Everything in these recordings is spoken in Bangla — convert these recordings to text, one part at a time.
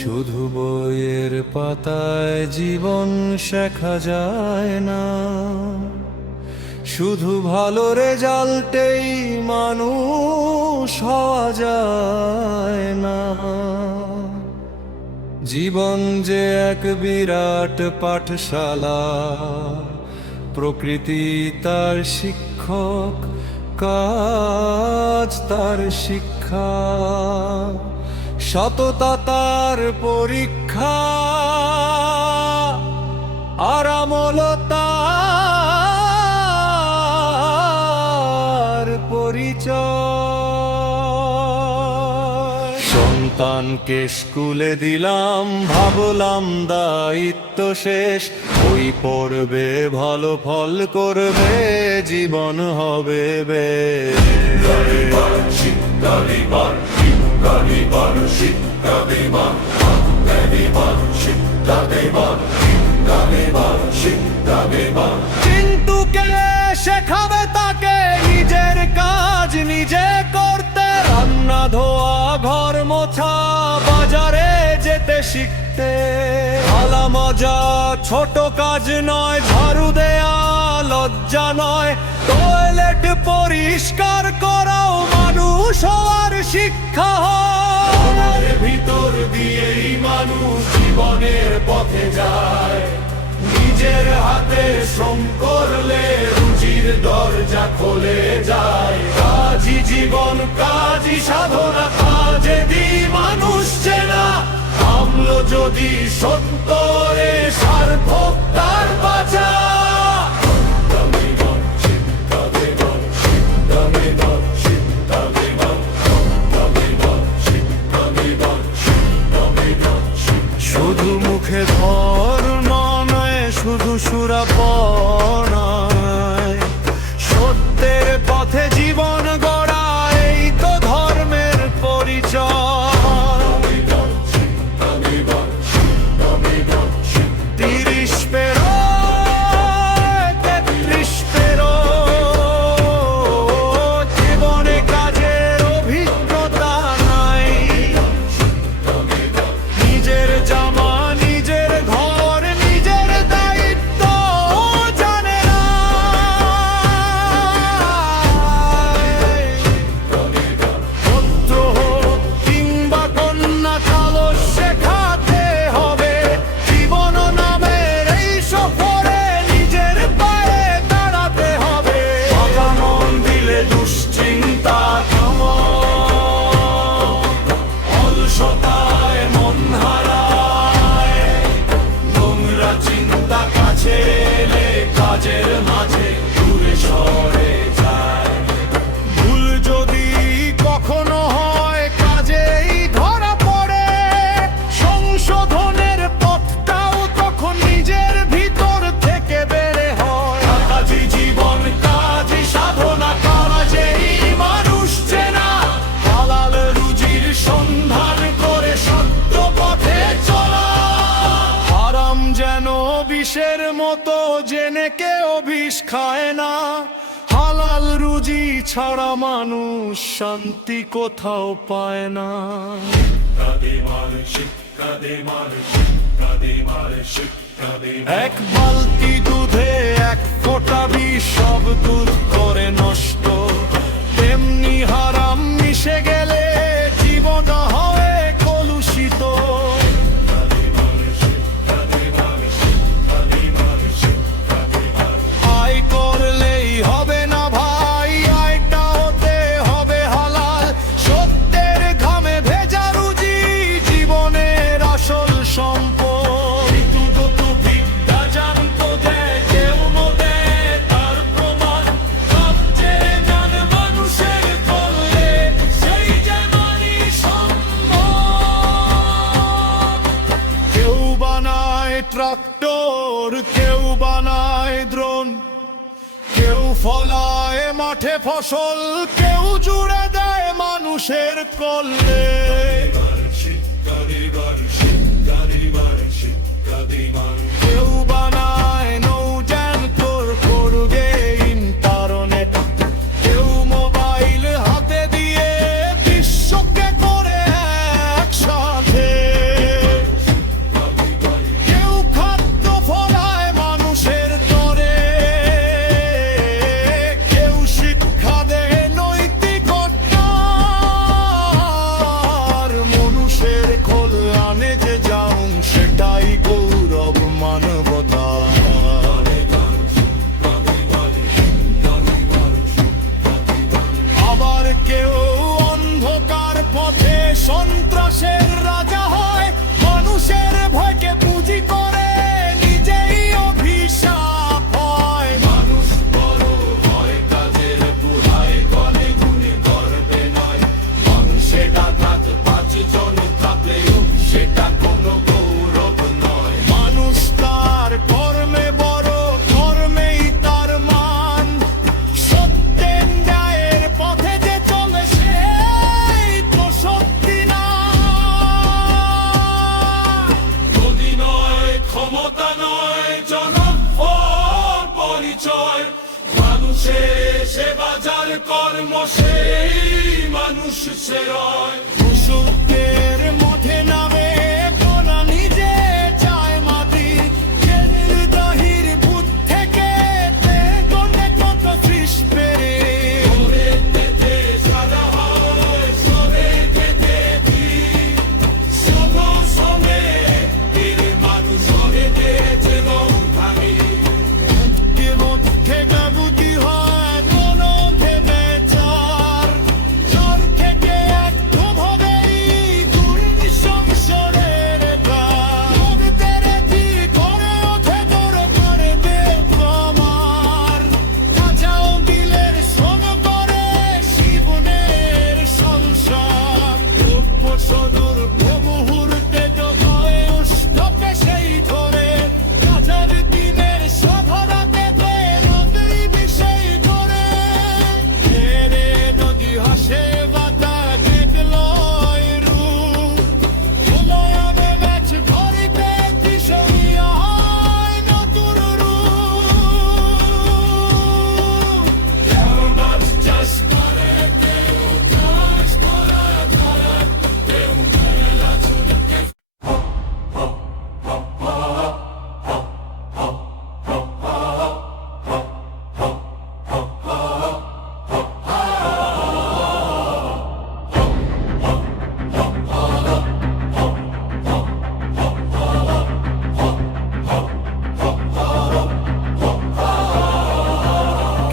শুধু বইয়ের পাতায় জীবন শেখা যায় না, শুধু ভালো রেজাল্টেই মানুষ হওয়া যায় না। জীবন যে এক বিরাট পাঠশালা, প্রকৃতি তার শিক্ষক, কাজ তার শিক্ষা, সততা তার পরীক্ষা, আর আমলতার পরিচয়। সন্তানকে স্কুলে দিলাম, ভাবলাম দায়িত্ব শেষ, বই পড়বে ভালো ফল করবে, জীবন হবে বেশ। চিন্তুকে শেখাবে তাকে নিজের কাজ নিজে করতে, রান্না ধোয়া ঘর মোছা বাজারে যেতে শিখতে। ভালা মজা ছোট কাজ নয়, ঝাড়ু দেয়া লজ্জা নয়, টয়লেট পরিষ্কার করাও মানুষ হওয়ার শিক্ষা হয়। ভিতর দিয়েই মানুষ জীবনের পথে যায়, নিজের হাতে শ্রম করলে রুজির দরজা খুলে যায়। কাজী জীবন কাজী সাধনা, কাজে দি মানুষ চেনা, আমল যদি সত্তরে সার্থক তার বাঁচা। শুধু মুখে ধর্ম নয়, শুধু সুরাপনা নয়, সত্যের পথে জীবন গড়া, এই তো ধর্মের পরিচয়। 30 পেরোয় 33 পেরোয়, জীবনে কাজের অভিজ্ঞতা নাই, নিজের জামা নিজের ঘর নিজের দায়িত্ব জানে না। পুত্র হোক কিংবা কন্যা, চালো শেখাতে হবে, জীবন নামের এই সফরে নিজের পায়ে দাঁড়াতে হবে। ফাঁকা মন দিলে দুশ্চিন্তা অলসতায় মন হারায়, নোংরা চিন্তা কাছে এলে কাজের মাঝে দূরে সরে যায়। ভুল যদি কখনো হয় কাজেই ধরা পড়ে, সংশোধনের পথটাও তখন নিজের ভিতর থেকে বেড়ে হয়। কাজী জীবন কাজী সাধনা, কাজেই মানুষ চেনা, হালাল রুজির সন্ধান করে সত্য পথে চলা। হারাম যেন বিষের মতো জেনে কেউ বিষ খায় না, হালাল রুজি ছাড়া মানুষ শান্তি কোথাও পায় না। এক বালতি দুধে এক ফোঁটা বিষ সব দুধ করে নষ্ট, তেমনি হারাম মিশে গেলে জীবন হয় কলুষিত। আয় করলেই হবে না ভাই, আয়টা হতে হবে হালাল, সত্যের ঘামে ভেজা রুজি জীবনের আসল সম্পদ। বিদ্যা জানতো দেয় কেউ দেয় তার প্রমাণ, সবচেয়ে জান মানুষের করলে সেই যেন ট্রাক্টর, কেউ বানায় ড্রোন, কেউ ফলায় মাঠে ফসল, কেউ জুড়ে দেয় মানুষের কল্লে। কেউ বানায় নৌযানতর, করবে ইন্টারনেট, কেউ মোবাইল হাতে দিয়ে বিশ্বকে করে একসাথে। কেউ খাদ্য ফলায় মানুষের তরে, কেউ শিক্ষা দেয় নৈতিকতার। মানুষের কল্যাণে যে যাও সেটাই গৌরব মানবতা। আবার কেউ অন্ধকার পথে সন্ত্রাসের রাজা হয়, মানুষের ভয়কে পুঁজি করে নিজেই অভিশাপ হয়। মানুষ বড় হয় কাজের পুরায়, গনে গুণে গর্বে নয়। মানুষের ডাকাত 5 জন থাকলেও সেটা কোনো গৌরব নয়। মানুষ তার কর্মে বড়, কর্মেই তার মান। সত্যের ন্যায়ের পথে যে চলে সেই তো সত্যি না। গদি নয়, ক্ষমতা নয়, জনগণ পরিচয়। মানুষের সেবা যার কর্ম, সেই মানুষ সেরয়। মুসুকের মধ্যে নামে কোনা নিজে চায় মাটি, নির্দহির ভূত থেকে গনে কত ত্রিশ পেরে। সারা হয় সরে কেটে দিই, সগো সঙ্গে বীর মানুষ সরে দিয়েছে ভাবি। থেকে বুদ্ধি হয় কোন ভেবে চার, চর থেকে এক ভবেই দুর্নি সংসারের গান। তেরে কি করে ওঠে তোর করে দেব আমার, কাঁচাও দিলের শ্রম করে জীবনের সংসার। রূপ সদূর মুহূর্তে তো হয় উষ্ণকে সেই ধরে, কাজার দিনের সধরাতে নদী বিষয় ধরে। এরে নদী হাসে বাতা দেখলয় রূপ, উলয়াবে ম্যাচ ভরিতে দিশমিয়া হয় নতুন রূপ। কেউ মাছ চাষ করে, কেউ চাষ করে ধরে, কেউ মেলা চুলকে।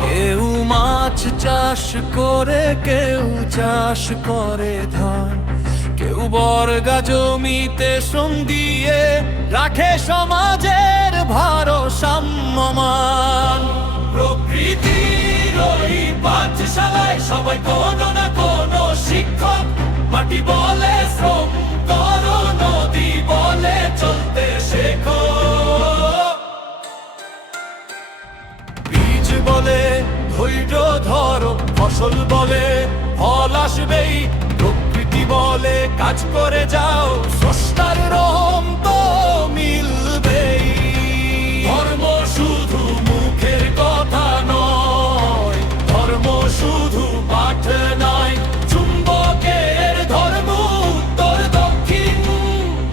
কেউ মাছ চাষ করে, কেউ চাষ করে ধান, কেউ বর্গা জমিতে শ্রম দিয়ে রাখে সমাজের ভারসাম্যমান। প্রকৃতির ওই পাঠশালায় সবাই কোনো না কোনো শিক্ষক। মাটি বলে শ্রম করো, নদী বলে চলতে শেখো। বীজ বলে ধৈর্য ধরো, ফসল বলে ফল আসবেই। প্রকৃতি বলে কাজ করে যাও, স্রষ্টার রহম তো মিলবেই। ধর্ম শুধু মুখের কথা নয়, ধর্ম শুধু পাঠ নয়। চুম্বকের ধর্ম উত্তর দক্ষিণ,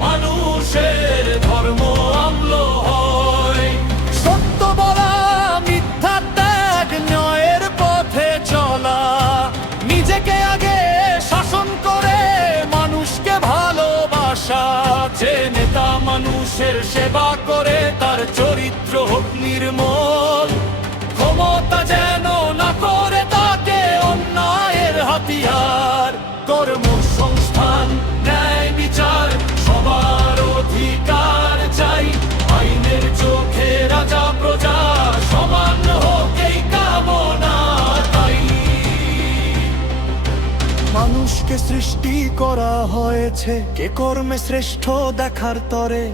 মানুষের ধর্ম অম্ল হয়। সত্য বলা, মিথ্যা ত্যাগ, ন্যায়ের পথে চলা। নিজেকে আগে শাসন করে মানুষকে ভালোবাসা। যে নেতা মানুষের সেবা করে তার চরিত্র হোক নির্মল। ক্ষমতা যেন না করে তাকে অন্যায়ের হাতিয়ার। কর্মসংস্থান, ন্যায় বিচার, সবার অধিকার চাই। আইনের চোখে রাজা প্রজা সমান হোক এই কামনা তাই। মানুষকে সৃষ্টি করা হয়েছে কে কর্মে শ্রেষ্ঠ দেখার তরে।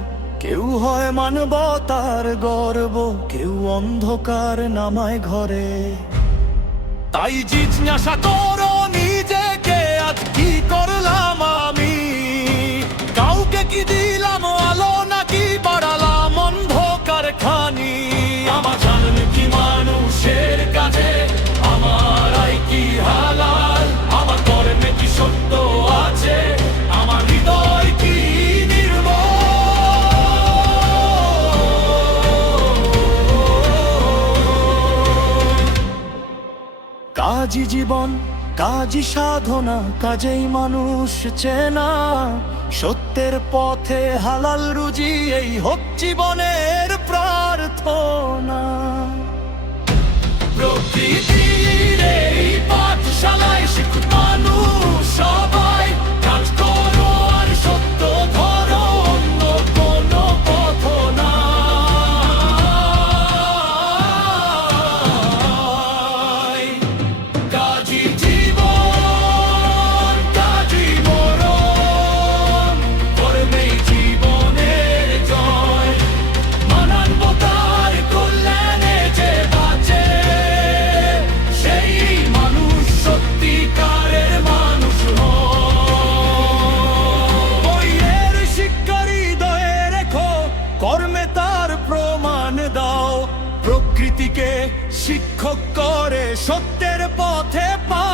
কেউ হয় মানবতার গর্ব, কেউ অন্ধকার নামায় ঘরে। তাই জিজ্ঞাসা করো নিজেকে, আজ কি করলাম আমি? কাউকে কি দিলাম আলো, নাকি বাড়ালাম অন্ধকার খানি? আমার জানেন কি মানুষের কাছে, আমার আয় কি হালাল, আমার কর্মে কি সত্য আছে, আমার হৃদয় কি কাজী জীবন, কাজী সাধনা, কাজেই মানুষ চেনা। সত্যের পথে হালাল রুজি, এই হোক জীবনের প্রার্থনা। প্রকৃতির এই পাঠশালায় শিখুক মানুষ সবাই, কাজ করো আর সত্য ধরো, অন্য কোনো পথ নাই। কাজী জীবন, কাজী মরণ, কর্মেই জীবনের জয়। মানবতার কল্যাণে যে বাঁচে, সেই মানুষ সত্যিকারের মানুষ হয়। বইয়ের শিক্ষা হৃদয়ে রেখো, কর্মে তার প্রমাণ দাও। প্রকৃতিকে শিক্ষক করে সত্যের পথে পা